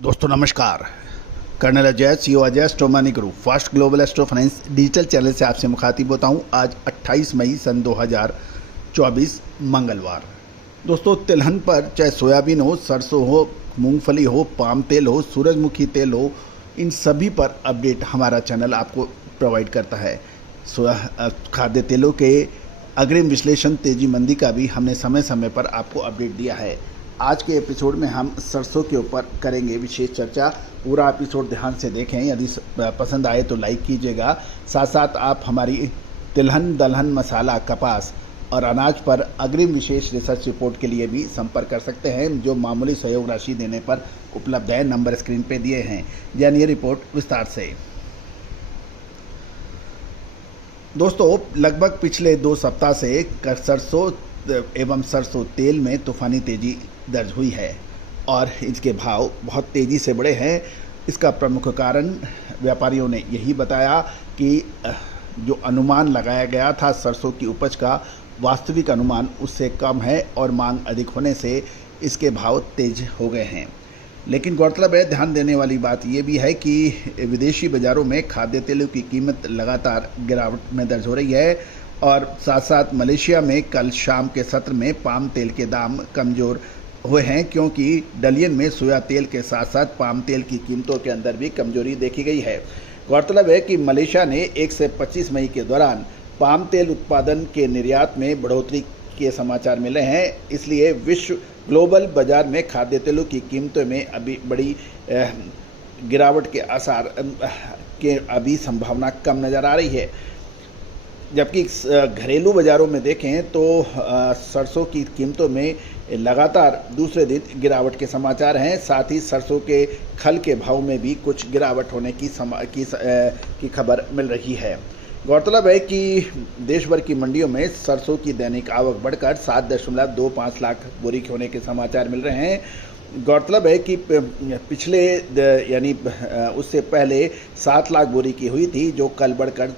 दोस्तों नमस्कार। Colonel Ajay CO Ajay astronomy group fast global astro finance digital channel से आपसे मुखातिब होता हूं। आज 28 मई सन 2024 मंगलवार। दोस्तों तिलहन पर चाहे सोयाबीन हो, सरसों हो, मूंगफली हो, पाम तेल हो, सूरजमुखी तेल हो, इन सभी पर अपडेट हमारा चैनल आपको प्रोवाइड करता है। खाद्य तेलों के अग्रिम विश्लेषण, तेजी मंदी का भी हमने समय समय पर आपको अपडेट दिया है। आज के एपिसोड में हम सरसों के ऊपर करेंगे विशेष चर्चा। पूरा एपिसोड ध्यान से देखें, यदि पसंद आए तो लाइक कीजिएगा। साथ साथ आप हमारी तिलहन, दलहन, मसाला, कपास और अनाज पर अग्रिम विशेष रिसर्च रिपोर्ट के लिए भी संपर्क कर सकते हैं, जो मामूली सहयोग राशि देने पर उपलब्ध है। नंबर स्क्रीन पे दिए हैं। जानिए रिपोर्ट विस्तार से। दोस्तों लगभग पिछले 2 सप्ताह से सरसों एवं सरसों तेल में तूफानी तेजी दर्ज हुई है और इसके भाव बहुत तेज़ी से बढ़े हैं। इसका प्रमुख कारण व्यापारियों ने यही बताया कि जो अनुमान लगाया गया था सरसों की उपज का, वास्तविक अनुमान उससे कम है और मांग अधिक होने से इसके भाव तेज हो गए हैं। लेकिन गौरतलब है, ध्यान देने वाली बात ये भी है कि विदेशी बाज़ारों में खाद्य तेलों की कीमत लगातार गिरावट में दर्ज हो रही है और साथ साथ मलेशिया में कल शाम के सत्र में पाम तेल के दाम कमज़ोर हुए हैं, क्योंकि डलियन में सोया तेल के साथ साथ पाम तेल की कीमतों के अंदर भी कमजोरी देखी गई है। गौरतलब है कि मलेशिया ने 1 से 25 मई के दौरान पाम तेल उत्पादन के निर्यात में बढ़ोतरी के समाचार मिले हैं। इसलिए विश्व ग्लोबल बाजार में खाद्य तेलों की कीमतों में अभी बड़ी गिरावट के आसार के अभी संभावना कम नज़र आ रही है। जबकि घरेलू बाज़ारों में देखें तो सरसों की कीमतों में लगातार दूसरे दिन गिरावट के समाचार हैं। साथ ही सरसों के खल के भाव में भी कुछ गिरावट होने की खबर मिल रही है। गौरतलब है कि देश भर की मंडियों में सरसों की दैनिक आवक बढ़कर 7.25 लाख बोरी होने के समाचार मिल रहे हैं। गौरतलब है कि पिछले यानी उससे पहले 7 लाख बोरी की हुई थी, जो कल बढ़कर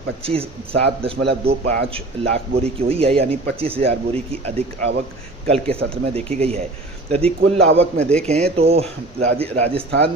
7.25 लाख बोरी की हुई है, यानी 25,000 बोरी की अधिक आवक कल के सत्र में देखी गई है। यदि कुल आवक में देखें तो राजस्थान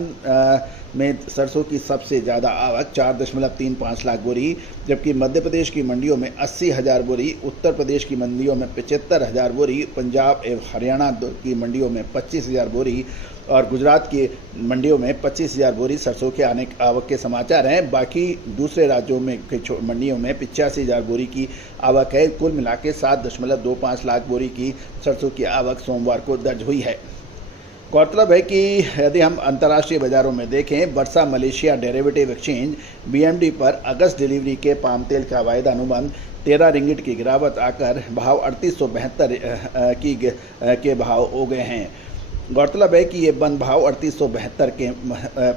में सरसों की सबसे ज़्यादा आवक 4.35 लाख बोरी, जबकि मध्य प्रदेश की मंडियों में 80,000 बोरी, उत्तर प्रदेश की मंडियों में 75,000 बोरी, पंजाब एवं हरियाणा की मंडियों में 25,000 बोरी और गुजरात की मंडियों में 25,000 बोरी सरसों के आने आवक के समाचार हैं। बाकी दूसरे राज्यों में मंडियों में 85,000 बोरी की आवक है। कुल मिला के 7.25 लाख बोरी की सरसों की आवक सोमवार को दर्ज हुई है। गौरतलब है कि यदि हम अंतर्राष्ट्रीय बाज़ारों में देखें, bursa Malaysia derivative exchange BMD पर अगस्त डिलीवरी के पाम तेल का वायदा अनुबंध 13 रिंगिट की गिरावट आकर भाव 3872 के भाव हो गए हैं। गौरतलब है कि ये बंद भाव 3872 के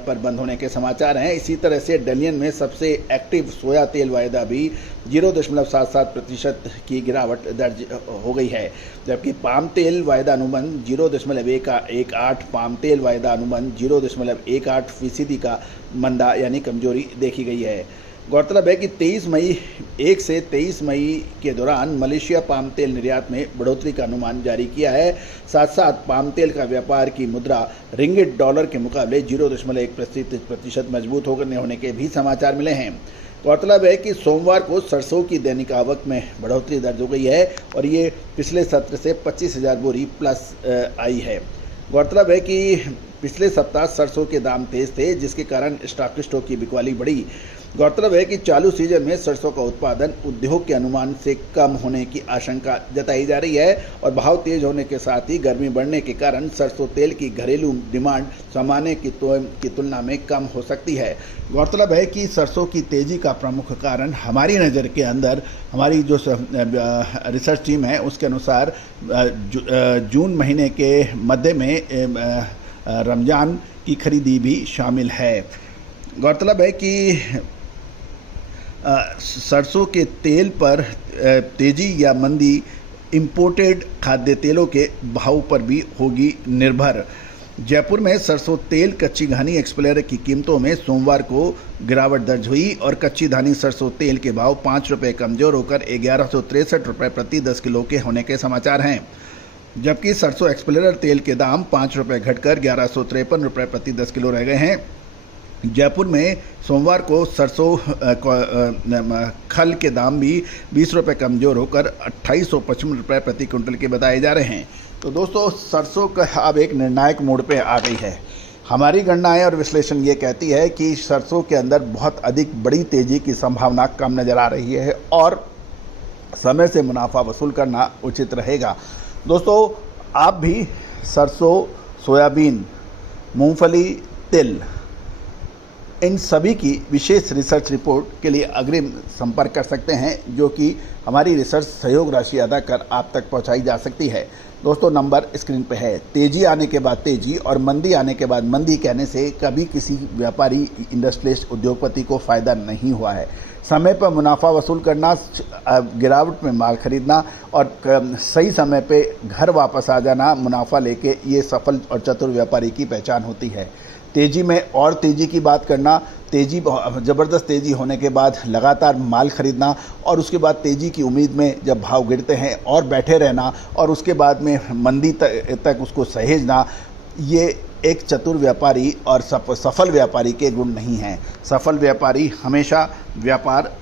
पर बंद होने के समाचार हैं। इसी तरह से डलियन में सबसे एक्टिव सोया तेल वायदा भी 0.77% की गिरावट दर्ज हो गई है, जबकि पाम तेल वायदा अनुबंध 0.18, पाम तेल वायदा अनुबंध 0.18% का मंदा यानी कमजोरी देखी गई है। गौरतलब है कि 1 से 23 मई के दौरान मलेशिया पाम तेल निर्यात में बढ़ोतरी का अनुमान जारी किया है। साथ साथ पाम तेल का व्यापार की मुद्रा रिंगिट डॉलर के मुकाबले 0.1% मजबूत होने के भी समाचार मिले हैं। गौरतलब है कि सोमवार को सरसों की दैनिक आवक में बढ़ोतरी दर्ज हो गई है और ये पिछले सत्र से 25,000 बोरी प्लस आई है। गौरतलब है कि पिछले सप्ताह सरसों के दाम तेज थे, जिसके कारण स्टॉकिस्टों की बिकवाली बढ़ी। गौरतलब है कि चालू सीजन में सरसों का उत्पादन उद्योग के अनुमान से कम होने की आशंका जताई जा रही है और भाव तेज होने के साथ ही गर्मी बढ़ने के कारण सरसों तेल की घरेलू डिमांड सामान्य की तुलना में कम हो सकती है। गौरतलब है कि सरसों की तेजी का प्रमुख कारण हमारी नज़र के अंदर हमारी जो रिसर्च टीम है उसके अनुसार जून महीने के मध्य में रमज़ान की खरीदी भी शामिल है। गौरतलब है कि सरसों के तेल पर तेजी या मंदी इंपोर्टेड खाद्य तेलों के भाव पर भी होगी निर्भर। जयपुर में सरसों तेल कच्ची घानी एक्सप्लेयर की कीमतों में सोमवार को गिरावट दर्ज हुई और कच्ची धानी सरसों तेल के भाव 5 रुपये कमजोर होकर 1163 रुपये प्रति 10 किलो के होने के समाचार हैं। जबकि सरसों एक्सप्लोरर तेल के दाम 5 रुपये घटकर 1153 रुपये प्रति 10 किलो रह गए हैं। जयपुर में सोमवार को सरसों खल के दाम भी 20 रुपये कमज़ोर होकर 2855 रुपये प्रति क्विंटल के बताए जा रहे हैं। तो दोस्तों, सरसों का अब एक निर्णायक मोड़ पे आ गई है। हमारी गणनाएं और विश्लेषण ये कहती है कि सरसों के अंदर बहुत अधिक बड़ी तेज़ी की संभावना कम नज़र आ रही है और समय से मुनाफा वसूल करना उचित रहेगा। दोस्तों, आप भी सरसों, सोयाबीन, मूंगफली, तिल, इन सभी की विशेष रिसर्च रिपोर्ट के लिए अग्रिम संपर्क कर सकते हैं, जो कि हमारी रिसर्च सहयोग राशि अदा कर आप तक पहुंचाई जा सकती है। दोस्तों, नंबर स्क्रीन पे है। तेज़ी आने के बाद तेज़ी और मंदी आने के बाद मंदी कहने से कभी किसी व्यापारी, इंडस्ट्रियलिस्ट, उद्योगपति को फ़ायदा नहीं हुआ है। समय पर मुनाफा वसूल करना, गिरावट में माल खरीदना और सही समय पे घर वापस आ जाना मुनाफा लेके, ये सफल और चतुर व्यापारी की पहचान होती है। तेज़ी में और तेज़ी की बात करना, तेज़ी ज़बरदस्त तेज़ी होने के बाद लगातार माल खरीदना और उसके बाद तेज़ी की उम्मीद में जब भाव गिरते हैं और बैठे रहना और उसके बाद में मंदी तक उसको सहेजना, ये एक चतुर व्यापारी और सफल व्यापारी के गुण नहीं हैं। सफल व्यापारी हमेशा व्यापार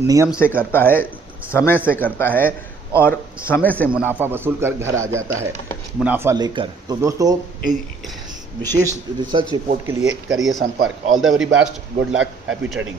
नियम से करता है, समय से करता है और समय से मुनाफा वसूल कर घर आ जाता है मुनाफा लेकर। तो दोस्तों, विशेष रिसर्च रिपोर्ट के लिए करिए संपर्क। All the very best, good luck, happy trading.